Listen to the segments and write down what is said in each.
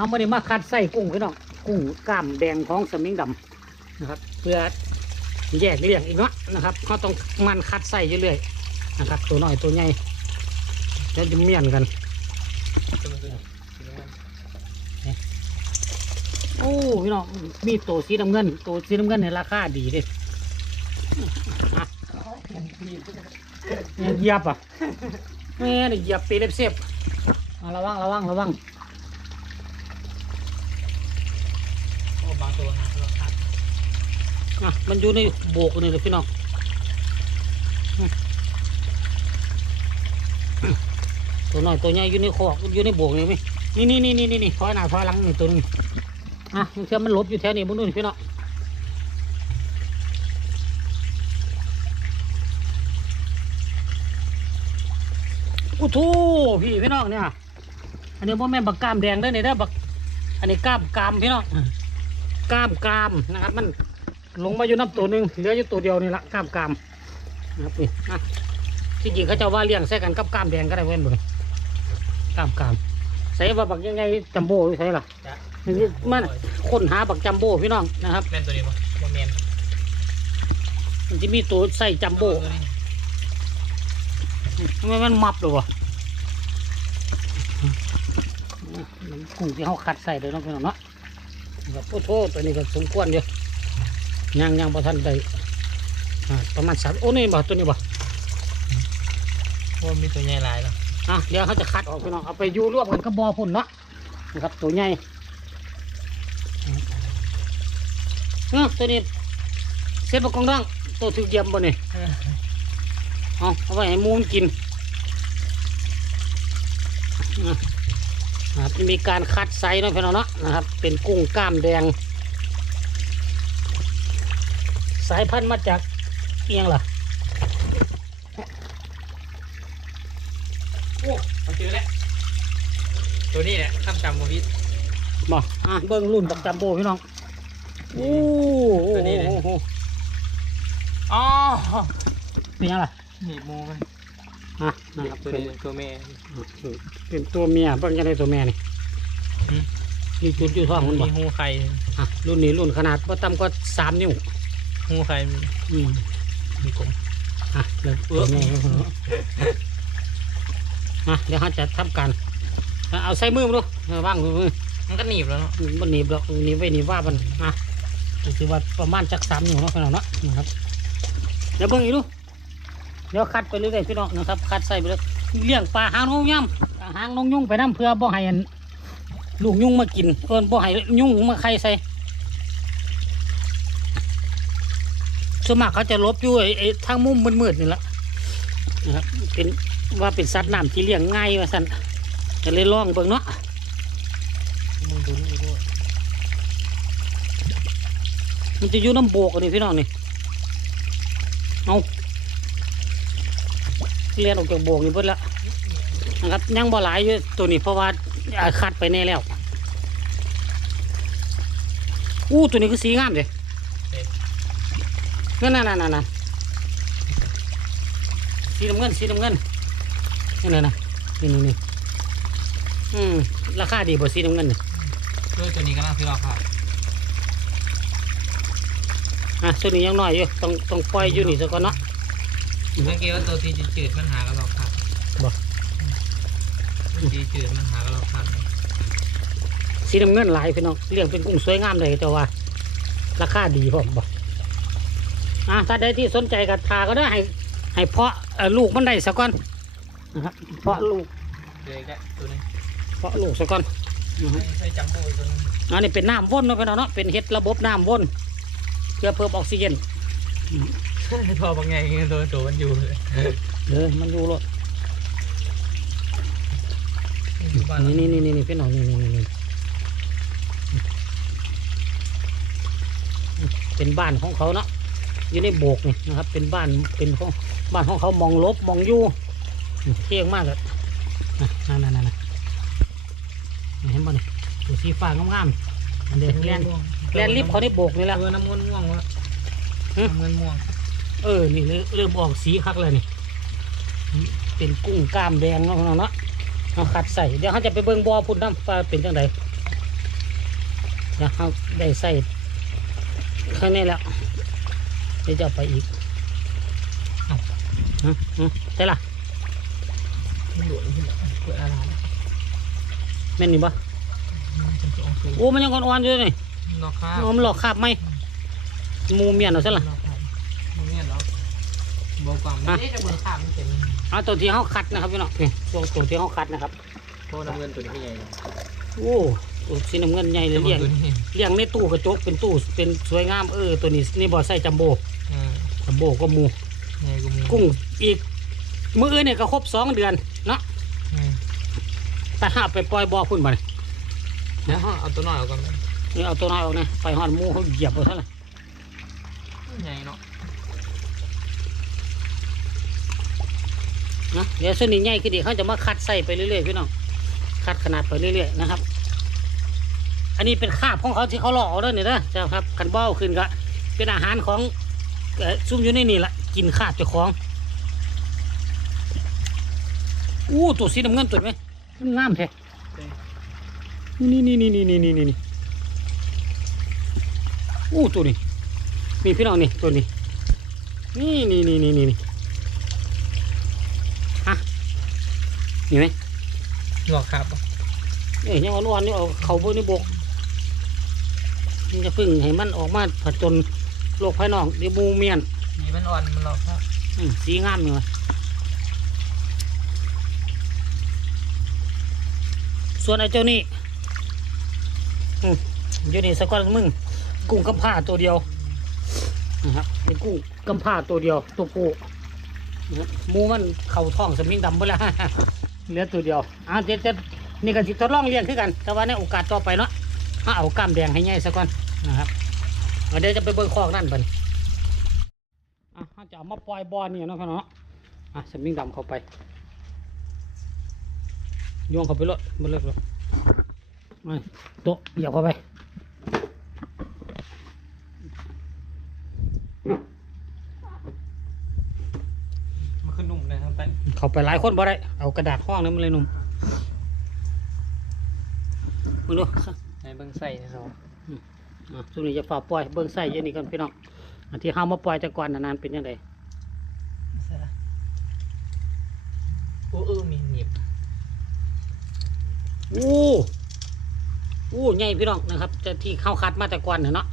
เอามาได้มาคัดไส้กุ้งพี่น้องกุ้งกล้ามแดงของสมิงดำนะครับ เพื่อแยกเลี้ยงอีกเนาะนะครับเขาต้องมันคัดไส้เรื่อยๆนะครับ ตัวน้อยตัวใหญ่แล้วจะเมียนกันโอ้พี่น้องมีตัวสีน้ำเงินตัวสีน้ำเงินเนี่ยราคาดีเด้อะเนี่ยเหยียบอะแม่เนี่ยเหยียบปีเล็บเสียบอะระวังระวังระวัง โอ้บางตัวหาตัวขาด อะมันอยู่ในโบกนี่เลยพี่น้องตัวน้อยตัวใหญ่อยู่ในคอกอยู่ในโบกนี่ไหมนี่นี่นี่นี่นี่ถอยหน้าถอยหลังนี่ตัวนึงอะมันเชื่อมันลบอยู่แถวนี้มึงดูนี่พี่น้องโอ้โหพี่พี่น้องเนี่ยอันนี้พ่อแม่บักกามแดงได้เนี่ยได้บักอันนี้กามกามพี่น้องกามกามนะครับมัน ลงมาอยู่น้ำตัวหนึ่งเหลืออยู่ตัวเดียวนี่ละกล้ามกรามนะครับนี่อะที่จริงเขาจะว่าเลี้ยงใส่กันกับกล้ามแดงก็ได้เว้นเบิ่งกล้ามกรามใส่ว่าบักยังไงจัมโบ้อยู่ใส่ล่ะจ้ะนี่มันค้นหาบักจัมโบ้พี่น้องนะครับแม่นตัวนี้ปะโมเมนมันจะมีตัวใส่จัมโบ้ทำไมมันมับเลยวะกุ้งที่เขาคัดใส่เลยเนาะพี่น้องเนาะนะครับโอ้โหตัวนี้ก็สมควรอยู่ ยังยังประทันได้อ่าประมาณสามโอ้นี่บ่ตัวนี้บ่ว่ามีตัวใหญ่หลายแล้วอะเดี๋ยวเขาจะคัดออกพี่น้องเอาไปอยู่ร่วมกันกับบอพุ่นเนาะนะครับตัวใหญ่เนาะตัวนี้เสร็จประกองร่างตัวถึกเยี่ยมบ่เนี่ยเอาเอาไว้ให้หมูมันกินอะนะครับมีการคัดไซส์เนาะพี่น้องเนาะนะครับ เป็นกุ้งกล้ามแดง สายพันธุ์มาจากเอียงล่ะโอ้เอาเจอแล้ว ตัวนี้แหละข้ามจำโมวิดบ่อะเบิ้งรุ่นบักจัมโบ้พี่น้องโอ้โหตัวนี้เลย โอ้โหอ๋อเป็นยังไงหนีบมูมันอะนะครับตัวเป็นนี้ตัวแม่ เป็นตัวเมียเบิ่งยังไงตัวแม่นี่หืมมีจุดอยู่ท้องมันบ่มีหูไข่อะรุ่นนี้รุ่นขนาดว่าต่ำกว่าสามนิ้ว หูไข่มีอืมมีกลมอะเดี๋ยวตัวแม่อะเดี๋ยวเขาจะทำการอะเอาใส่มือมาดูเอาว่างมือมันก็หนีบแล้วเนาะมันหนีบดอกหนีบไว้หนีบว่ามันอะถือว่าประมาณจักสามนิ้วเนาะพี่น้องเนาะนะครับเดี๋ยวเบิ่งอีกดูเดี๋ยวคัดไปเรื่อยๆพี่น้องนะครับคัดใส่ไปเลยเลี้ยงปลาหางนกย่ำหางนกยุ่งไปน้ำเพื่อบ่ให้อันลูกยุ่งมากินเอินบ่ให้ยุ่งมาไข่ใส่ ส่วนมากเขาจะลบอยู่ไอ้ทางมุมมืดๆนี่แหละนะครับเป็นว่าเป็นสัตว์น้ำที่เลี้ยงง่ายว่าสันก็เลยล่องเบิ่งเนาะมึงดูนี่ด้วยมันจะอยู่น้ำโบกอันนี้พี่น้องนี่เอาเลี้ยนออกจากโบกนี่เพิ่นละนะครับยังบ่หลายอยู่ตัวนี้เพราะว่าอ่าคัดไปแน่แล้วอู้ตัวนี้คือสีงามเลย นั่นนั่นนั่นนั่นสีน้ำเงินสีน้ำเงินนี่นั่นนะนี่นี่นี่อืมราคาดีบ่สีน้ำเงินนี่ตัวตัวนี้ก็น่าซื้อราคาอะตัวนี้ยังน้อยอยู่ต้องต้องปล่อยอยู่นี่ซะก่อนเนาะสังเกตว่าตัวที่จืดๆมันหากระหลอกขาดบ่ตัวที่จืดมันหากระหลอกขาดสีน้ำเงินหลายพี่น้องเลี้ยงเป็นกุ้งสวยงามเลยแต่ว่า ราคาดีพร้อมบ่ อะถ้าใดที่สนใจกับทาก็ได้ให้ให้เพาะเอ่อลูกมันได้สักก่อนนะครับเพาะลูกเจอก็ตัวนี้เพาะลูกสักก่อนนะครับใช้จัมโบ้อีกตัวนึงอันนี้เป็นน้ำวนเนาะพี่น้องเนาะเป็นเห็ดระบบน้ำวนเพื่อเพิ่มออกซิเจนพอบางไงตัวตัวมันอยู่เลยเออมันอยู่รถอยู่บ้านนี่นี่นี่นี่พี่น้องนี่นี่นี่นี่เป็นบ้านของเขาเนาะ อยู่ในโบกนี่นะครับ เป็นบ้านเป็นของบ้านของเขามองลบมองอยู่เที่ยงมากเลยอะนั่นนั่นนั่นเห็นบ่นี่ตัวสีฟ้างามๆอันเดียวแลนแลนลิฟต์เขาในโบกนี่แหละเออน้ำมันม่วงวะหึน้ำมันม่วง เออ นี่เริ่มเริ่มออกสีคักเลยนี่ เป็นกุ้งกล้ามแดงเนาะพี่น้องเนาะเอาขัดใส่ เดี๋ยวเขาจะไปเบิ่งบ่อพุ่นน้ำปลาเป็นจังไดเดี๋ยวเขาได้ใส่ข้างในแล้ว เดี๋ยวจะเอาไปอีกเอาฮะฮะใช่ล่ะมันหลวมขึ้นแล้วเกิดอะไรแม่นนี่ปะมันจะออกสูงโอ้ มันยังอ่อนๆอยู่เลยนอกข้าวโอ้มันหลอกคาบไหมหมูเมียนเอาซะล่ะนอกข้าวมันเนี่ยเนาะบอกก่อนมันเอ๊ะจะบนข้ามมันเป็นเอาตัวที่เขาคัดนะครับพี่น้องนี่ตัวตัวที่เขาคัดนะครับโบน้ำเงินตัวนี้ใหญ่โอ้ ตัวสีน้ำเงินใหญ่เลยเลี้ยงตัวนี้เลี้ยงในตู้กระจกเป็นตู้เป็นสวยงามเออตัวนี้นี่บอใส่จัมโบ้อ่าจัมโบ้ก็หมูใหญ่กว่ามือกุ้งอีกมื้ออื่นเนี่ยก็ครบสองเดือนเนาะอืมแต่ห้าไปปล่อยบ่อพุ่นมาเลยเดี๋ยวเอาตัวน้อยออกก่อนไหมนี่เอาตัวน้อยออกนะไปหอดหมูเขาเหยียบเอาเท่าไหร่ใหญ่เนาะนะเดี๋ยวส่วนนี้ใหญ่ขึ้นอีกเขาจะมาคัดใส่ไปเรื่อยๆพี่น้องคัดขนาดไปเรื่อยๆนะครับ อันนี้เป็นคาบของเขาที่เขาหล่อเอาเด้อเนี่ยนะเจ้าครับกันเบ้าขึ้นก็เป็นอาหารของเอ่อซุ่มอยู่ในนี่แหละกินคาบเจ้าของอู้ตัวสีน้ำเงินตัวไหมมันงามแท้นี่นี่นี่นี่นี่นี่นี่นี่อู้ตัวนี้นี่พี่น้องนี่ตัวนี้นี่นี่นี่นี่นี่นี่ฮะนี่ไหมหลอกครับเอ้ยยังอ่อนๆนี่เอาเขาบนนี่บกมัน จะพึ่งให้มันออกมาผจญโลกภายนอกเดี๋ยวหมูเมียนสีมันอ่อนมันหลอกครับอืมสีงามอยู่ว่ะส่วนไอ้เจ้านี่อืมอยู่นี่สกอตมึง กุ้งกำผ้าตัวเดียวนะครับเป็นกุ้งกำผ้าตัวเดียว ตัวปูนะครับหมูมันเข่าท้องสมิงดำไปแล้วเหลือตัวเดียวอ่าเดี๋ยวจะนี่ก็สิทดลองเลี้ยงคือกัน แต่ว่าในโอกาสต่อไปเนาะเอาเอากล้ามแดงให้ใหญ่ซะก่อน นะครับเอาเดี๋ยวจะไปเบิ่งคอกนั่นเพิ่นอะเราจะเอามาปล่อยบอลนี่เนาะพี่น้องเนาะอะสมิงดำเข้าไปโยงเข้าไปเลยมาเลยเลยมาโต๊ะเหยียบเข้าไปมันคือนุ่มเลยครับแต่เข้าไปหลายคนบ่ได้เอากระดาษห้องนั้นมาเลยหนุ่มมึงดูในเบิ้งใส่นะครับอะ ช่วงนี้จะฝ่าปล่อยเบิ่งไส้เยอะนี่กันพี่น้องอันที่เฮามาปล่อยแต่ก่อนนานๆเป็นยังไงใส่ละโอ้เออมีหนีบอู้อู้ใหญ่พี่น้องนะครับจะที่เข้าคัดมาแต่ก่อนน่ะเนาะ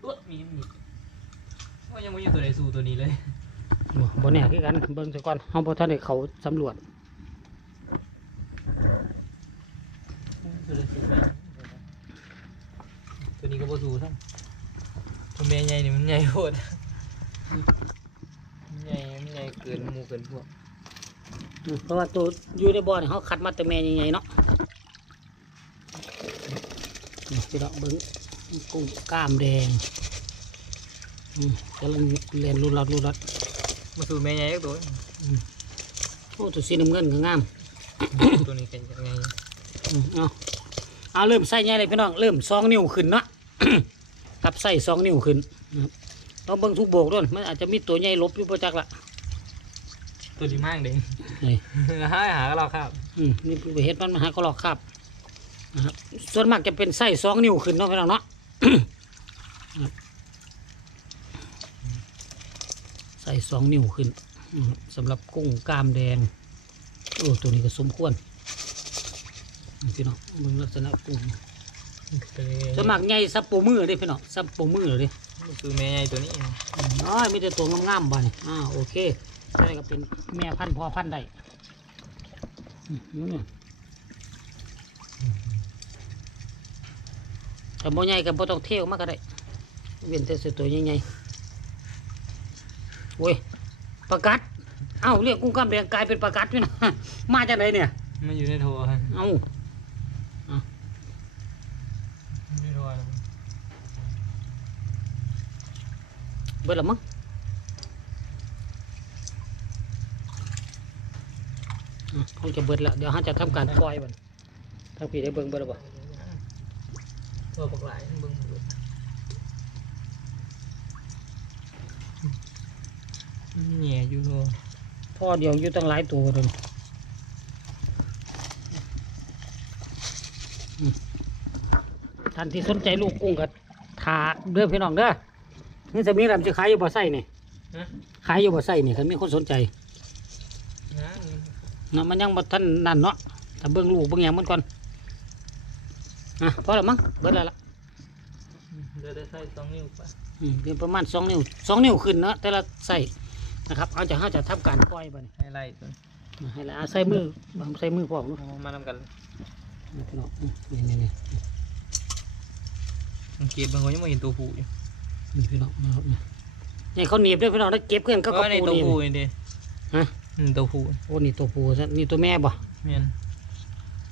เออมีหนีบว่ายังไม่อยู่ตัวไหนสู่ตัวนี้เลยบ่บ่แน่คือกันเบิ่งแต่ก่อนเฮาบ่ทันได้เขาสำรวจ ตัวไหนสู่ไปตัวนี้ก็บ่สู่ทั้งตัวแม่ใหญ่นี่มันใหญ่ โคตรมันใหญ่มันใหญ่เกินหมู่เกินพวกอืมเพราะว่าตัวอยู่ในบ่อนี่เฮาคัดมาแต่แม่ใหญ่ๆเนาะนี่พี่น้องเบิ่งกุ้งกล้ามแดงอืมกำลังเรียนรู้รัดรู้รัดมาสู่แม่ใหญ่อีกตัวโอ้ตัวสีน้ำเงินก็งามตัวนี้เป็นยังไงอืมเอาเอาเริ่มใส่ใหญ่เลยพี่น้องเริ่มสองนิ้วขึ้นเนาะครับใส่สองนิ้วขึ้นนะครับ ต้องเบิ่งทุกโบกด้วยมันอาจจะมีตัวใหญ่หลบอยู่ประจักละตัวดีมากเด้งนี่หาหาเราครับอืมนี่ไปเห็ดมันมาหาก็หลอกครับนะครับ ส่วนมากจะเป็นไส้สองนิ้วขึ้นเนาะพี่น้องเนาะครับใส่สองนิ้วขึ้นอืมสำหรับกุ้งกล้ามแดงโอ้ตัวนี้ก็สมควรนี่พี่น้องมึงลักษณะกุ้งส่วนมากใหญ่ซับปูมือเด้พี่น้องซับปูมือเลยมั นคือแม่ใหญ่ตัวนี้น้อยมีแต่ตัวงามๆบ้านี่อ่าโอเคใช่ก็เป็นแม่พันธุ์พ่อพันธุ์ได้อืมนี่เนี่ยแต่บ่ใหญ่กับบ่ต้องเที่ยวมากก็ได้เวียนแต่เสียตัวใหญ่ๆโอ้ยประกัดเอ้าเรียกกุ้งกล้ามแดงกลายเป็นประกัดพี่นะมาจากไหนเนี่ยมันอยู่ในโทรครับเอ้า เบิดละมั้งคงจะเบิดละเดี๋ยวฮันจะทำการปล่อยมันทางผีได้เบิ่งเบิดละบ่ตัวบักหลายเบิ่งเบิดแง่อยู่ท่อเดียวอยู่ตั้งหลายตัวเลยท่านที่สนใจลูกกุ้งกับถาเด้อพี่น้องเด้อ นี่จะมีรำจะขายอยู่บ่ไส้นี่ฮะ ขายอยู่บ่ไส้นี่คันมีคนสนใจนะเนาะมันยังบ่ทันนั่นเนาะแต่เบิ่งลูกเบิ่งหยังมันก่อนอะพอแล้วมั้งเบิดแล้วล่ะเดี๋ยวได้ใส่สองนิ้วไปอืมเป็นประมาณสองนิ้วสองนิ้วขึ้นเนาะแต่ละไส้นะครับเอาจะเฮาจะทำการปล่อยบ่นี่ให้ไล่ตัวให้ละเอาใส่มือบ่ใส่มือพร้อมเนาะเอามานำกันพี่น้องอืมนี่นี่สังเกตบางคนยังไม่เห็นตัวผู้อยู่ นี่พี่น้องนะครับนี่เขาหนีบด้วยพี่น้องแล้วเก็บเพื่อนก็เขากระในปูตัวนี่ผู้นี่เด้ฮะ อืมตัวผู้โอ้นี่ตัวผู้ซะนี่ตัวแม่บ่แม่น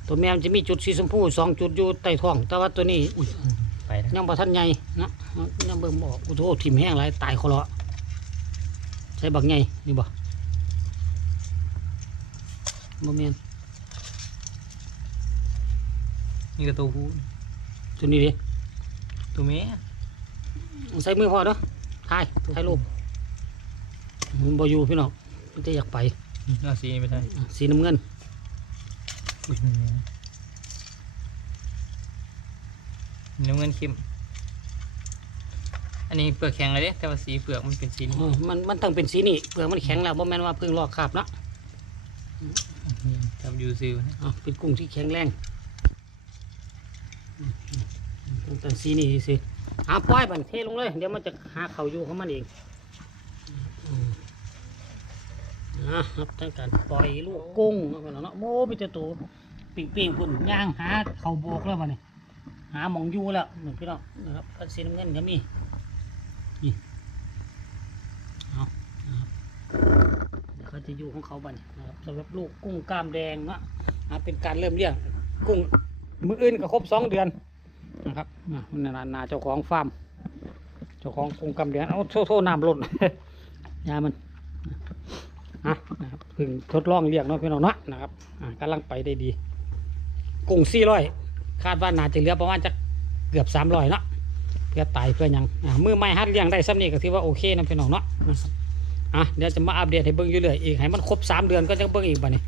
ตัวแม่มันจะมีจุดสีชมพูสองจุดอยู่ใต้ท้อง แต่ว่าตัวนี้อุ้ยไปนะยังบ่ทันใหญ่นะยังเบิ่งบ่ออกอุโทถิ่มแห้งหลายตายคอเลาะใส่บักใหญ่นี่บ่บ่แม่นนี่ก็ตัวผู้ตัวนี้ดิตัวแม่ ใส่มือพอเด้อถ่ายถ่ายรูปมันบ่อยู่พี่น้องมันจะอยากไปอืมเอาสีนี้ไปใส่สีน้ำเงินอุ้ยน้ำเงินเข้มอันนี้เปลือกแข็งเลยเด้แต่ว่าสีเปลือกมันเป็นสีนี้เออมันมันต้องเป็นสีนี่เปลือกมันแข็งแล้วบ่แม่นว่าเพิ่งลอกคราบเนาะจับยูซิลนะอ๋อเป็นกุ้งที่แข็งแรงต้องแต่สีนี่สิ หาปล่อยบันเทลงเลย เดี๋ยวมันจะหาเขาอยู่ของมันเองอืมอะครับทางการปล่อยลูกกุ้งแล้วกันเนาะโม่ไปเจอตัวปิ่งปิ่งๆพุ่นย่างหาเขาโบกแล้วมาเนี่ยหาหมองอยู่แล้วหนึ่งพี่น้องนะครับพันสีน้ำเงินก็มีนี่เอานะครับเดี๋ยวเขาจะอยู่ของเขาบันนะครับสำหรับลูกกุ้งกล้ามแดงเนาะเป็นการเริ่มเลี้ยงกุ้งมืออื่นก็ครบสองเดือนนะครับ นี่นานาเจ้าของฟาร์ม เจ้าของกุ้งกล้ามแดเอาโทษโทษน้ำล่นยามันอะนะครับเพิ่งทดลองเลี้ยงเนาะพี่น้องเนาะนะครับอะกำลังไปได้ดีกุ้งสี่ร้อยคาดว่าน่าจะเหลือประมาณจะเกือบสามร้อยเนาะเพื่อตายเพื่อยังอะมือไม้ฮัดเลี้ยงได้ซ้ำนี่ก็ถือว่าโอเคนะพี่น้องเนาะนะครับอะเดี๋ยวจะมาอัปเดตให้เบิ่งอยู่เรื่อยอีกให้มันครบสามเดือนก็จะเบิ่งอีกบ่เนี่ย